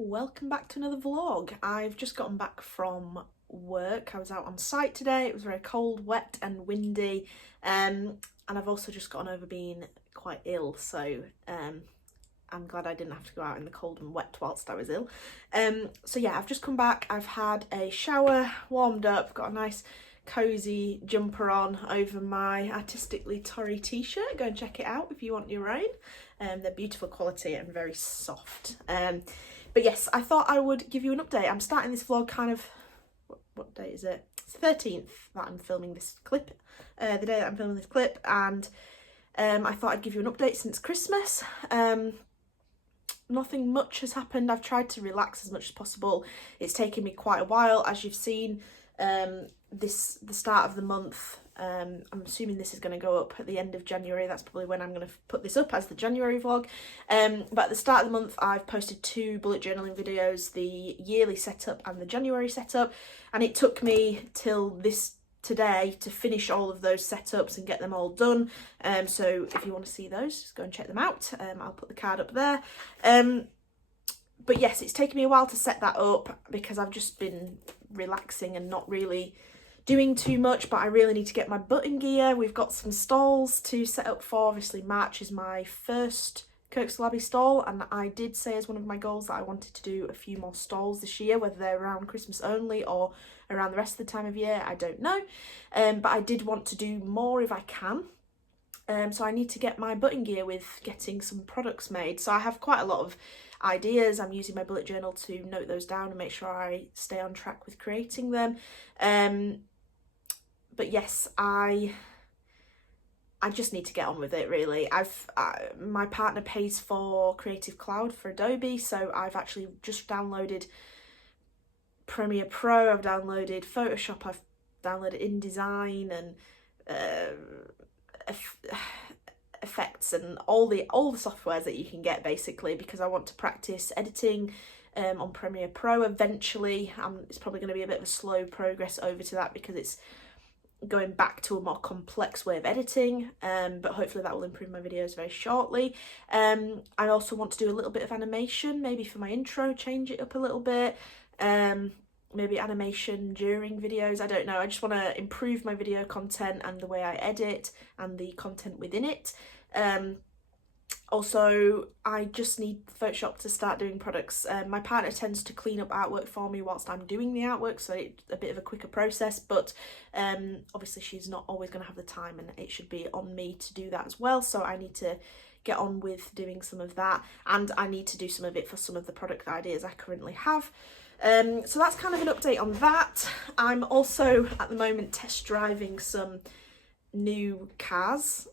Welcome back to another vlog. I've just gotten back from work. I was out on site today. It was very cold, wet and windy, and I've also just gotten over being quite ill, so I'm glad I didn't have to go out in the cold and wet whilst I was ill. So yeah, I've just come back. I've had a shower, warmed up, got a nice cozy jumper on over my artistically Tory t-shirt. Go and check it out if you want your own. They're beautiful quality and very soft. But yes, I thought I would give you an update. I'm starting this vlog kind of, what date is it? It's the 13th that I'm filming this clip, the day that I'm filming this clip, and I thought I'd give you an update since Christmas. Nothing much has happened. I've tried to relax as much as possible. It's taken me quite a while, as you've seen. The start of the month, I'm assuming this is going to go up at the end of January. That's probably when I'm going to put this up as the January vlog. But at the start of the month, I've posted 2 bullet journaling videos, the yearly setup and the January setup, and it took me till today to finish all of those setups and get them all done. So if you want to see those, just go and check them out. I'll put the card up there. But yes, it's taken me a while to set that up because I've just been relaxing and not really doing too much, but I really need to get my butt in gear. We've got some stalls to set up for. Obviously March is my first Kirkstall Abbey stall, and I did say as one of my goals that I wanted to do a few more stalls this year, whether they're around Christmas only or around the rest of the time of year, I don't know. But I did want to do more if I can. So I need to get my butt in gear with getting some products made. So I have quite a lot of ideas. I'm using my bullet journal to note those down and make sure I stay on track with creating them. But yes, I just need to get on with it, really. My partner pays for Creative Cloud for Adobe, so I've actually just downloaded Premiere Pro, I've downloaded Photoshop, I've downloaded InDesign and effects and all the softwares that you can get, basically, because I want to practice editing on Premiere Pro eventually. It's probably going to be a bit of a slow progress over to that because it's going back to a more complex way of editing, but hopefully that will improve my videos very shortly. I also want to do a little bit of animation, maybe for my intro, change it up a little bit. Maybe animation during videos, I don't know. I just want to improve my video content and the way I edit and the content within it. Also, I just need Photoshop to start doing products. My partner tends to clean up artwork for me whilst I'm doing the artwork, so it's a bit of a quicker process, but obviously she's not always going to have the time, and it should be on me to do that as well, so I need to get on with doing some of that, and I need to do some of it for some of the product ideas I currently have. So that's kind of an update on that. I'm also at the moment test driving some new cars.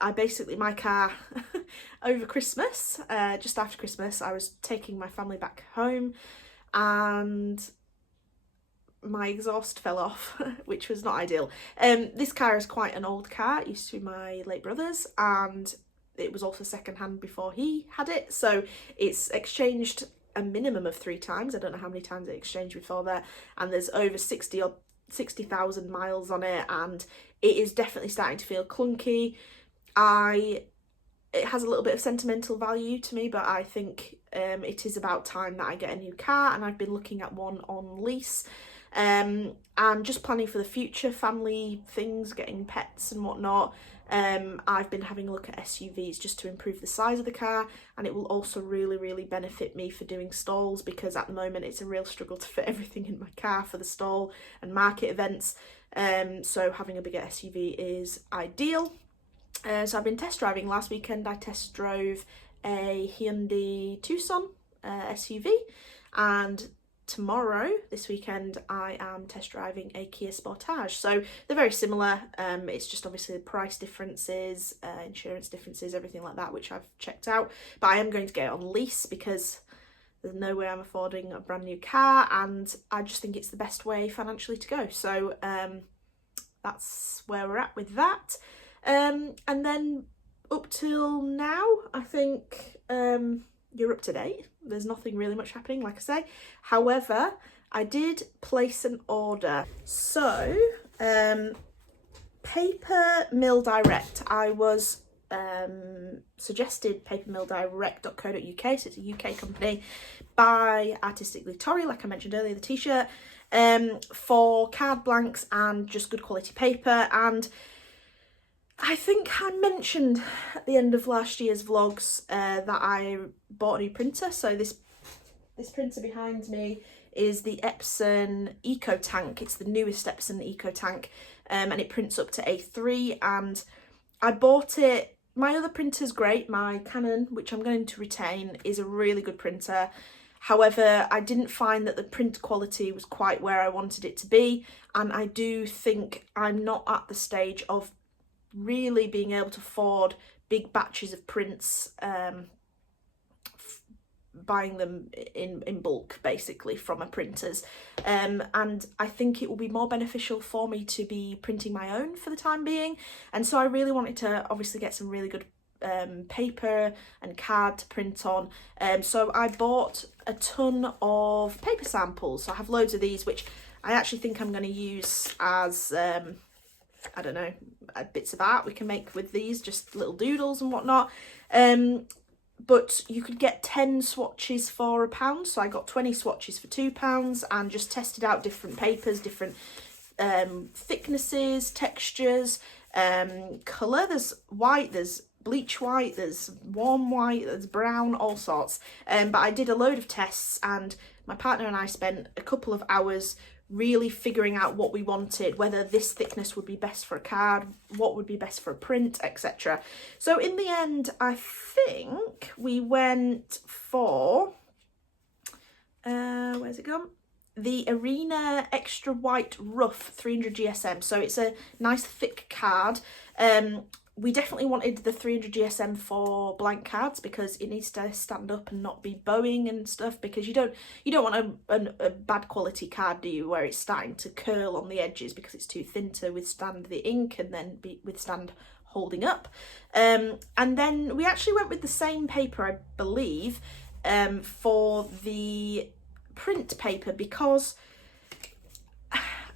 My car over Christmas, just after Christmas, I was taking my family back home and my exhaust fell off, which was not ideal. This car is quite an old car. It used to be my late brother's, and it was also secondhand before he had it, so it's exchanged a minimum of 3 times. I don't know how many times it exchanged before that, and there's over 60,000 miles on it, and it is definitely starting to feel clunky. It has a little bit of sentimental value to me, but I think it is about time that I get a new car, and I've been looking at one on lease, and just planning for the future, family things, getting pets and whatnot. I've been having a look at SUVs just to improve the size of the car, and it will also really benefit me for doing stalls, because at the moment it's a real struggle to fit everything in my car for the stall and market events. So having a bigger SUV is ideal. So I've been test driving. Last weekend I test drove a Hyundai Tucson SUV, and tomorrow, this weekend, I am test driving a Kia Sportage. So they're very similar. It's just obviously the price differences, insurance differences, everything like that, which I've checked out. But I am going to get it on lease because there's no way I'm affording a brand new car, and I just think it's the best way financially to go. So that's where we're at with that. And then up till now, I think you're up to date. There's nothing really much happening, like I say. However, I did place an order. So, Paper Mill Direct. I was suggested papermilldirect.co.uk, so it's a UK company, by Artistically Tori, like I mentioned earlier, the t-shirt, for card blanks and just good quality paper. And I think I mentioned at the end of last year's vlogs that I bought a new printer. So this printer behind me is the Epson Eco Tank. It's the newest Epson Eco Tank, and it prints up to A3. And I bought it. My other printer's great. My Canon, which I'm going to retain, is a really good printer. However, I didn't find that the print quality was quite where I wanted it to be, and I do think I'm not at the stage of really being able to afford big batches of prints, buying them in bulk basically from my printers, and I think it will be more beneficial for me to be printing my own for the time being. And so I really wanted to obviously get some really good paper and card to print on, so I bought a ton of paper samples. So I have loads of these, which I actually think I'm going to use as I don't know, bits of art we can make with these, just little doodles and whatnot. But you could get 10 swatches for £1, so I got 20 swatches for £2, and just tested out different papers, different thicknesses, textures, colour. There's white, there's bleach white, there's warm white, there's brown, all sorts. But I did a load of tests, and my partner and I spent a couple of hours really figuring out what we wanted, whether this thickness would be best for a card, what would be best for a print, etc. So in the end, I think we went for, where's it gone? The Arena Extra White Rough 300 GSM. So it's a nice thick card. We definitely wanted the 300 GSM for blank cards because it needs to stand up and not be bowing and stuff, because you don't want a bad quality card, do you, where it's starting to curl on the edges because it's too thin to withstand the ink and then withstand holding up. And then we actually went with the same paper, I believe, for the print paper, because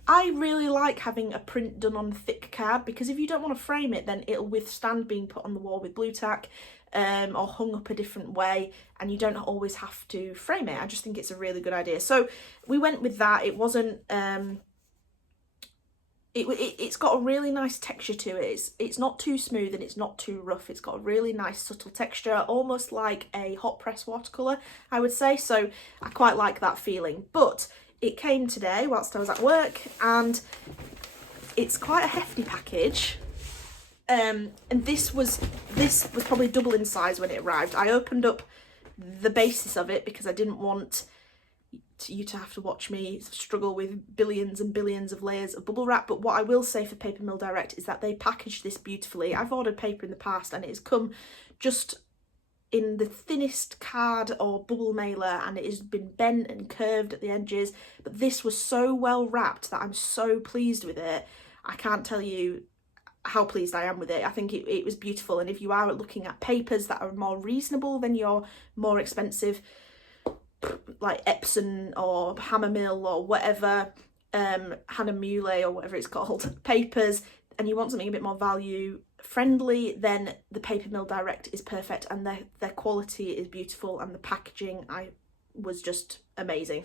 I really like having a print done on thick card, because if you don't want to frame it, then it'll withstand being put on the wall with blue tack, or hung up a different way, and you don't always have to frame it. I just think it's a really good idea. So we went with that. It wasn't, it's got a really nice texture to it. It's not too smooth and it's not too rough. It's got a really nice subtle texture, almost like a hot press watercolour, I would say. So I quite like that feeling. But it came today whilst I was at work, and it's quite a hefty package. And this was probably double in size when it arrived. I opened up the basis of it because I didn't want you to have to watch me struggle with billions and billions of layers of bubble wrap. But what I will say for Paper Mill Direct is that they packaged this beautifully. I've ordered paper in the past and it has come just in the thinnest card or bubble mailer, and it has been bent and curved at the edges, but this was so well wrapped that I'm so pleased with it. I can't tell you how pleased I am with it. I think it was beautiful. And if you are looking at papers that are more reasonable than your more expensive, like Epson or Hammermill or whatever, Hannah Mule or whatever it's called, papers, and you want something a bit more value friendly, then the Paper Mill Direct is perfect, and their quality is beautiful, and the packaging was just amazing.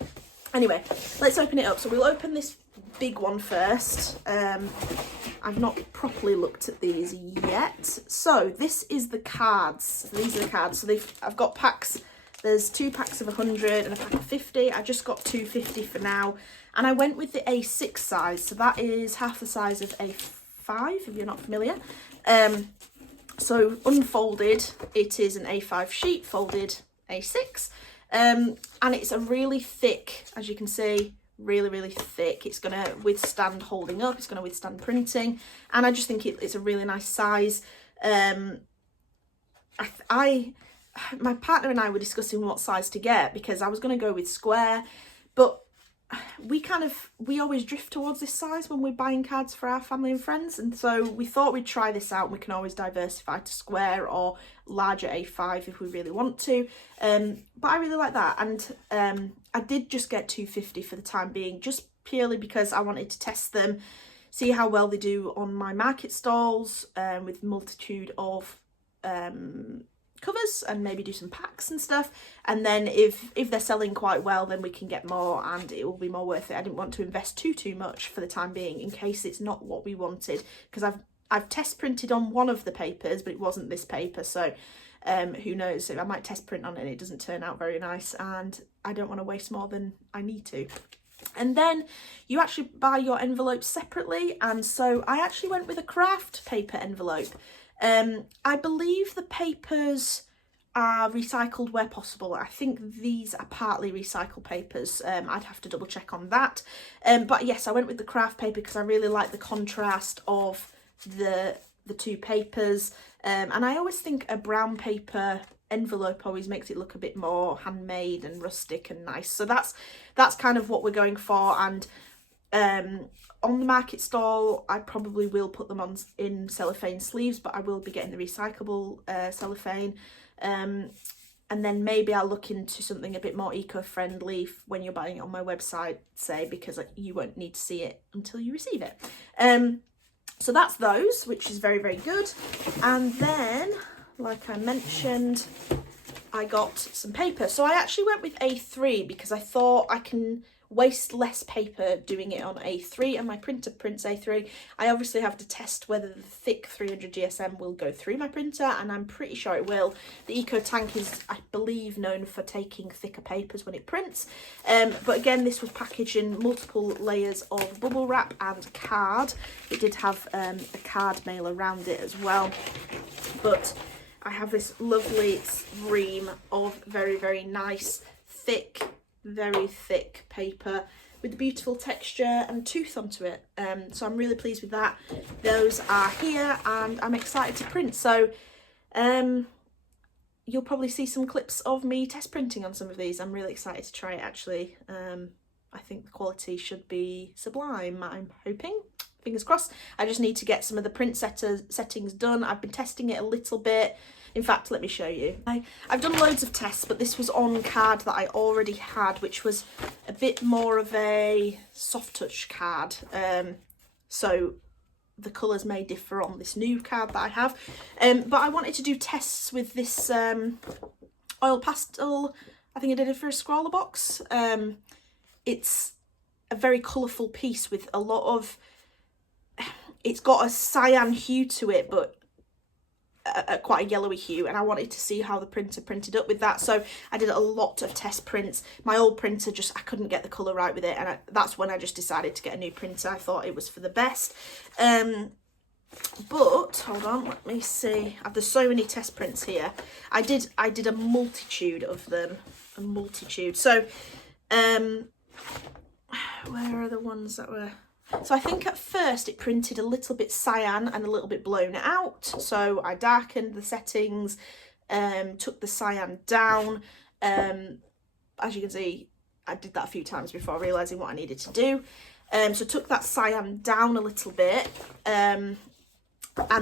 Anyway, let's open it up. So we'll open this big one first. I've not properly looked at these yet. So this is the cards. These are the cards. So I've got packs. There's 2 packs of 100 and a pack of 50. I just got 250 for now, and I went with the A6 size. So that is half the size of A5, if you're not familiar. So unfolded, it is an A5 sheet, folded A6, and it's a really thick, as you can see, really thick. It's going to withstand holding up, it's going to withstand printing, and I just think it's a really nice size. My partner and I were discussing what size to get, because I was going to go with square, but we always drift towards this size when we're buying cards for our family and friends, and so we thought we'd try this out. We can always diversify to square or larger A5 if we really want to, but I really like that. And I did just get 250 for the time being, just purely because I wanted to test them, see how well they do on my market stalls, with multitude of covers and maybe do some packs and stuff, and then if they're selling quite well, then we can get more and it will be more worth it. I didn't want to invest too much for the time being in case it's not what we wanted, because I've test printed on one of the papers, but it wasn't this paper, so who knows, I might test print on it and it doesn't turn out very nice, and I don't want to waste more than I need to. And then you actually buy your envelopes separately, and so I actually went with a craft paper envelope. I believe the papers are recycled where possible. I think these are partly recycled papers. I'd have to double check on that. But yes, I went with the craft paper because I really like the contrast of the two papers. And I always think a brown paper envelope always makes it look a bit more handmade and rustic and nice. So that's kind of what we're going for. And on the market stall, I probably will put them on in cellophane sleeves, but I will be getting the recyclable cellophane. And then maybe I'll look into something a bit more eco-friendly when you're buying it on my website, say, because you won't need to see it until you receive it. So that's those, which is very, very good. And then, like I mentioned, I got some paper. So I actually went with A3 because I thought I can waste less paper doing it on A3, and my printer prints A3. I obviously have to test whether the thick 300 GSM will go through my printer, and I'm pretty sure it will. The Eco Tank is, I believe, known for taking thicker papers when it prints. But again, this was packaged in multiple layers of bubble wrap and card. It did have a card mail around it as well. But I have this lovely ream of very, very nice, thick, very thick paper with a beautiful texture and tooth onto it. So I'm really pleased with that. Those are here and I'm excited to print. So you'll probably see some clips of me test printing on some of these. I'm really excited to try it actually. I think the quality should be sublime, I'm hoping. Fingers crossed. I just need to get some of the print settings done. I've been testing it a little bit. In fact, let me show you. I've done loads of tests, but this was on card that I already had, which was a bit more of a soft touch card. So the colours may differ on this new card that I have. But I wanted to do tests with this oil pastel. I think I did it for a scroller box. It's a very colourful piece with a lot of... It's got a cyan hue to it, but quite a yellowy hue, and I wanted to see how the printer printed up with that, so I did a lot of test prints. My old printer, I couldn't get the colour right with it, and that's when I just decided to get a new printer. I thought it was for the best. But hold on, let me see. There's so many test prints here. I did a multitude of them, so where are the ones that were... So I think at first it printed a little bit cyan and a little bit blown out. So I darkened the settings, took the cyan down. As you can see, I did that a few times before realising what I needed to do. So took that cyan down a little bit and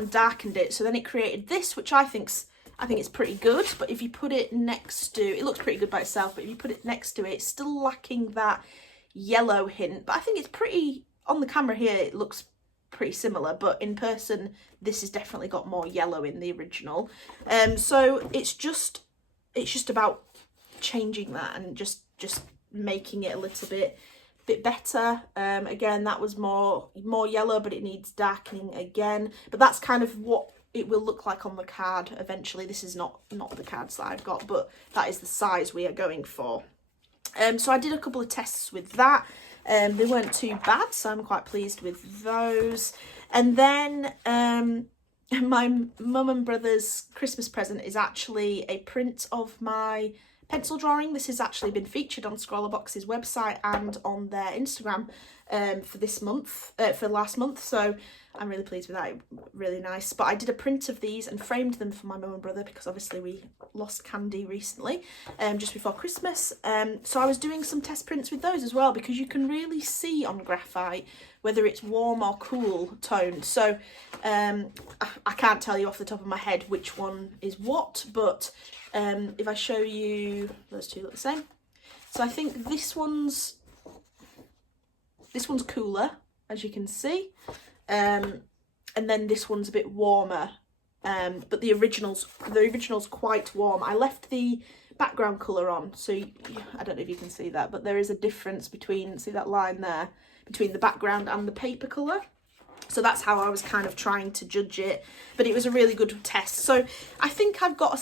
darkened it. So then it created this, which I think it's pretty good. But if you put it next to, it looks pretty good by itself. But if you put it next to it, it's still lacking that yellow hint. But I think it's pretty... On the camera here, it looks pretty similar, but in person, this has definitely got more yellow in the original. So it's just about changing that and just making it a little bit better. Again, that was more yellow, but it needs darkening again. But that's kind of what it will look like on the card eventually. This is not the cards that I've got, but that is the size we are going for. So I did a couple of tests with that. They weren't too bad, so I'm quite pleased with those. And then my mum and brother's Christmas present is actually a print of my pencil drawing. This has actually been featured on Scrollerbox's website and on their Instagram for this month, for last month. So I'm really pleased with that, really nice. But I did a print of these and framed them for my mum and brother because obviously we lost Candy recently, just before Christmas. So I was doing some test prints with those as well, because you can really see on graphite whether it's warm or cool toned. So I can't tell you off the top of my head which one is what, but if I show you, those two look the same. So I think this one's cooler, as you can see. And then this one's a bit warmer but the original's quite warm. I left the background colour on, so I don't know if you can see that, but there is a difference between, see that line there, between the background and the paper colour. So that's how I was kind of trying to judge it, but it was a really good test. So I think I've got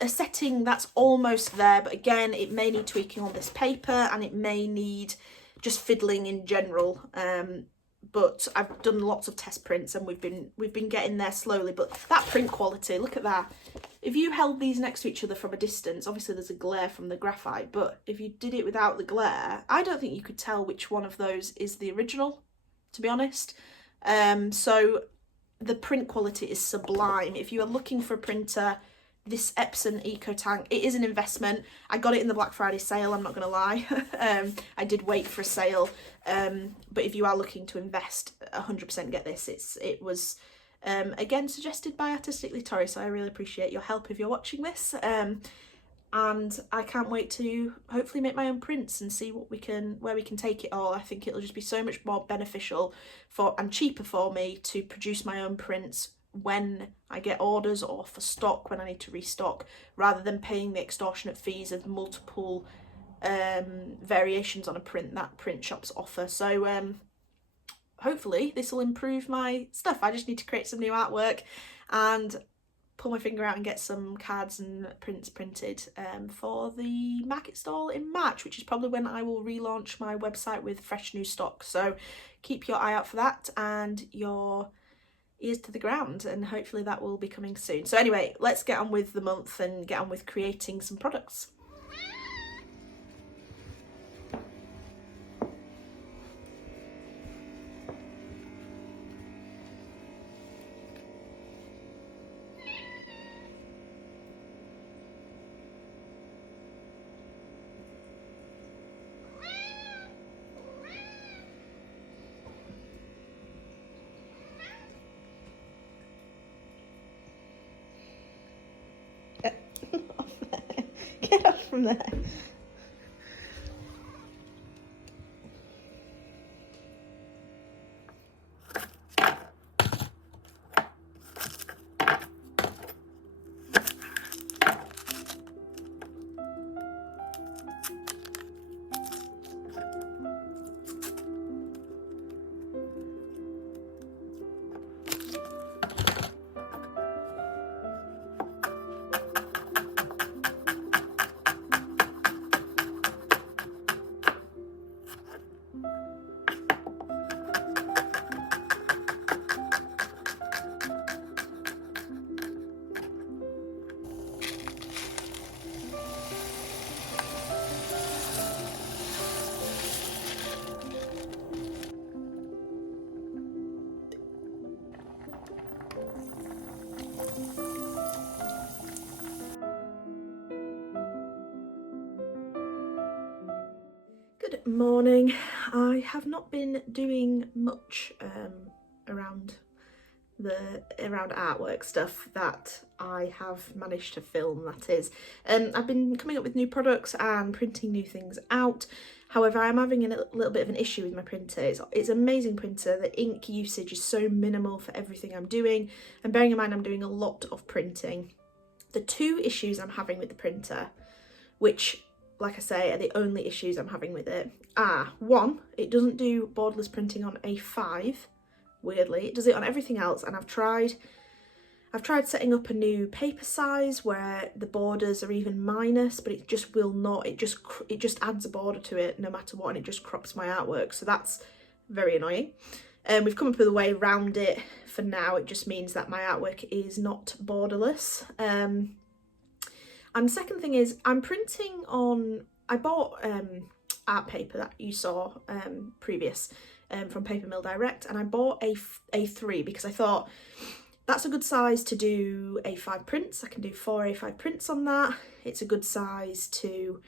a setting that's almost there, but again, it may need tweaking on this paper, and it may need just fiddling in general. But I've done lots of test prints, and we've been getting there slowly. But that print quality, look at that. If you held these next to each other from a distance, obviously there's a glare from the graphite, but if you did it without the glare, I don't think you could tell which one of those is the original, to be honest. So the print quality is sublime. If you are looking for a printer, this Epson EcoTank, it is an investment. I got it in the Black Friday sale, I'm not going to lie. I did wait for a sale, but if you are looking to invest, 100% get this. It was again suggested by Artistically Tori, so I really appreciate your help if you're watching this. And I can't wait to hopefully make my own prints and see where we can take it all. I think it'll just be so much more beneficial and cheaper for me to produce my own prints when I get orders, or for stock when I need to restock, rather than paying the extortionate fees of multiple variations on a print that print shops offer. So hopefully this will improve my stuff. I just need to create some new artwork and pull my finger out and get some cards and prints printed for the market stall in March, which is probably when I will relaunch my website with fresh new stock. So keep your eye out for that and your ears to the ground, and hopefully that will be coming soon. So anyway, let's get on with the month and get on with creating some products. Get off from there. Good morning. I have not been doing much around artwork stuff that I have managed to film, that is. I've been coming up with new products and printing new things out. However, I'm having a little bit of an issue with my printer. It's an amazing printer. The ink usage is so minimal for everything I'm doing, and bearing in mind I'm doing a lot of printing. The two issues I'm having with the printer, which, like I say, are the only issues I'm having with it, are, one, it doesn't do borderless printing on A5, weirdly. It does it on everything else, and I've tried setting up a new paper size where the borders are even minus, but it just will not. It just adds a border to it no matter what, and it just crops my artwork, so that's very annoying. We've come up with a way around it for now. It just means that my artwork is not borderless. And the second thing is, I'm printing on, I bought art paper that you saw previous from Paper Mill Direct, and I bought A3 because I thought that's a good size to do A5 prints. I can do 4 A5 prints on that. It's a good size to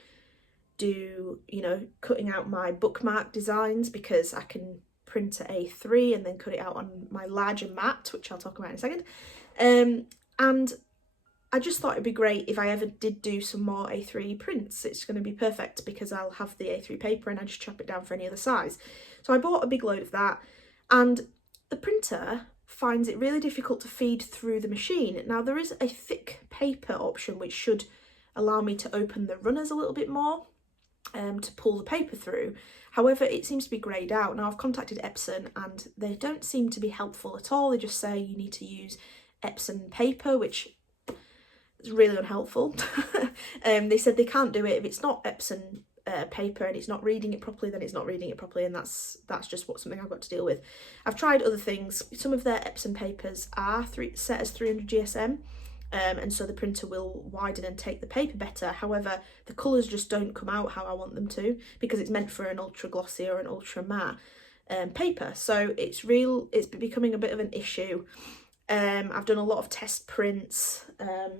do, you know, cutting out my bookmark designs, because I can print at A3 and then cut it out on my larger mat, which I'll talk about in a second. And I just thought it'd be great if I ever did do some more A3 prints. It's going to be perfect because I'll have the A3 paper and I just chop it down for any other size. So I bought a big load of that, and the printer finds it really difficult to feed through the machine. Now there is a thick paper option which should allow me to open the runners a little bit more to pull the paper through. However, it seems to be greyed out. Now I've contacted Epson and they don't seem to be helpful at all. They just say you need to use Epson paper, which is really unhelpful. They said they can't do it if it's not Epson paper and it's not reading it properly, then it's not reading it properly, and that's just something I've got to deal with. I've tried other things. Some of their Epson papers are set as 300 GSM, and so the printer will widen and take the paper better. However, the colours just don't come out how I want them to, because it's meant for an ultra glossy or an ultra matte paper. So it's becoming a bit of an issue. I've done a lot of test prints. I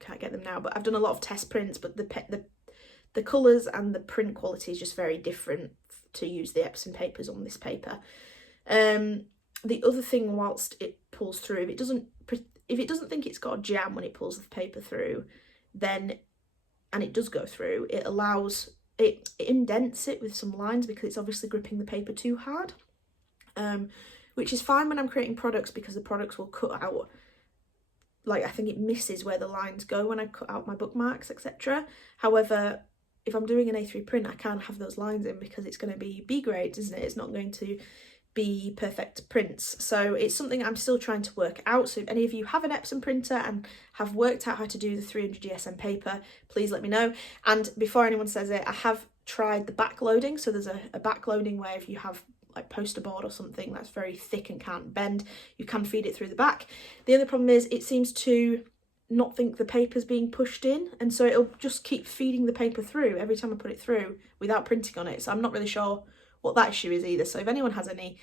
can't get them now, but I've done a lot of test prints, but the colours and the print quality is just very different to use the Epson papers on this paper. The other thing, whilst it pulls through, if it doesn't think it's got a jam when it pulls the paper through, then, and it does go through, it indents it with some lines because it's obviously gripping the paper too hard, which is fine when I'm creating products because the products will cut out, like I think it misses where the lines go when I cut out my bookmarks, etc. However, if I'm doing an A3 print, I can't have those lines in because it's going to be B grades, isn't it? It's not going to be perfect prints. So it's something I'm still trying to work out. So if any of you have an Epson printer and have worked out how to do the 300 GSM paper, please let me know. And before anyone says it, I have tried the backloading. So there's a backloading where if you have like poster board or something that's very thick and can't bend, you can feed it through the back. The other problem is it seems to not think the paper's being pushed in, and so it'll just keep feeding the paper through every time I put it through without printing on it. So I'm not really sure what that issue is either. So if anyone has any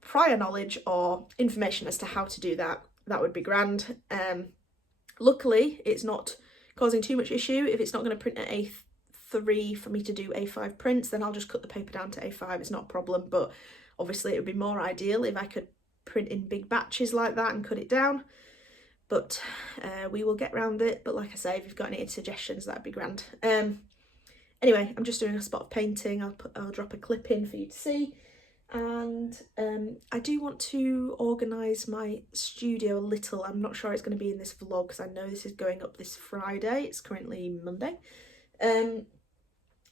prior knowledge or information as to how to do that, that would be grand. Luckily it's not causing too much issue. If it's not going to print at A3 for me to do A5 prints, then I'll just cut the paper down to A5. It's not a problem, but obviously it would be more ideal if I could print in big batches like that and cut it down. But we will get round it. But like I say, if you've got any suggestions, that'd be grand. Anyway, I'm just doing a spot of painting. I'll drop a clip in for you to see. And I do want to organise my studio a little. I'm not sure it's going to be in this vlog because I know this is going up this Friday. It's currently Monday.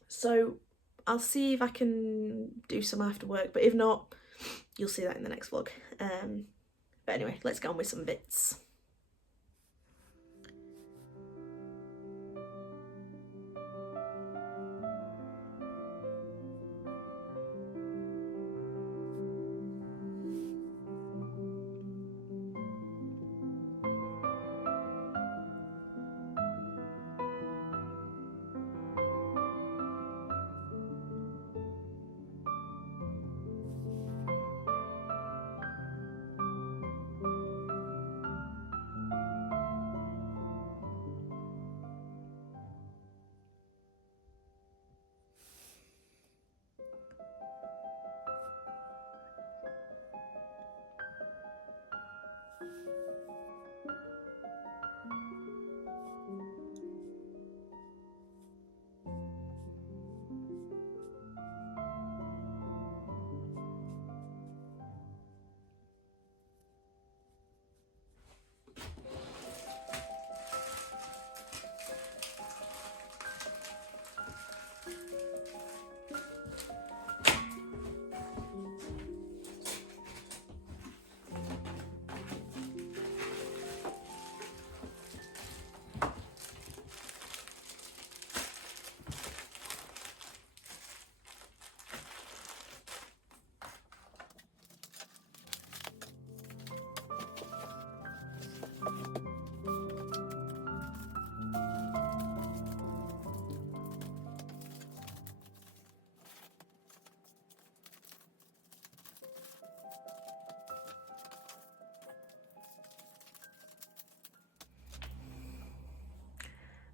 So I'll see if I can do some after work. But if not, you'll see that in the next vlog. But anyway, let's get on with some bits.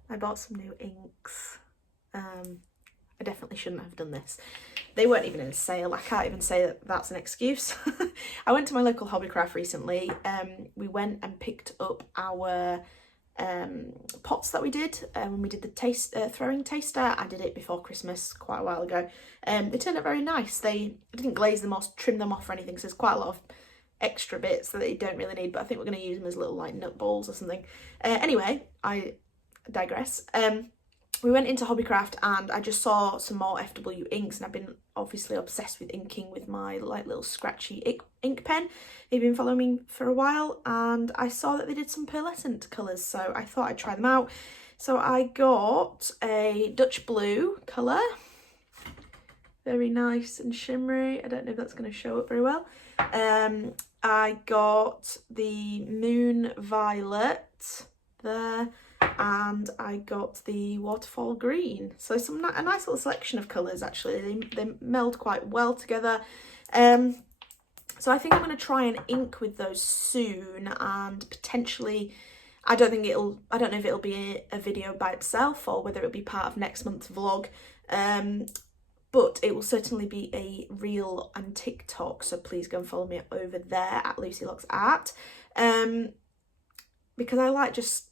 I bought some new inks. I definitely shouldn't have done this. They weren't even in a sale. I can't even say that that's an excuse. I went to my local Hobbycraft recently. We went and picked up our pots that we did when we did the throwing taster. I did it before Christmas quite a while ago. They turned out very nice. I didn't glaze them or trim them off or anything, so there's quite a lot of extra bits that you don't really need, but I think we're going to use them as little like nut balls or something. Anyway, I digress. We went into Hobbycraft and I just saw some more FW inks, and I've been obviously obsessed with inking with my like little scratchy ink pen. They've been following me for a while, and I saw that they did some pearlescent colours, so I thought I'd try them out. So I got a Dutch blue colour, very nice and shimmery. I don't know if that's going to show up very well. I got the Moon Violet there, and I got the Waterfall Green. So a nice little selection of colours actually. They meld quite well together. So I think I'm going to try and ink with those soon, and potentially, I don't know if it'll be a video by itself or whether it'll be part of next month's vlog. But it will certainly be a reel on TikTok, so please go and follow me over there at LucyLocksArt, because I like just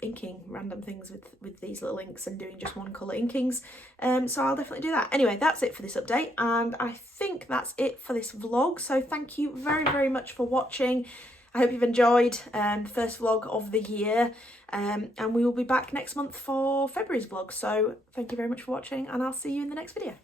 inking random things with these little inks and doing just one colour inkings, so I'll definitely do that. Anyway, that's it for this update, and I think that's it for this vlog, so thank you very, very much for watching. I hope you've enjoyed the first vlog of the year, and we will be back next month for February's vlog. So thank you very much for watching, and I'll see you in the next video.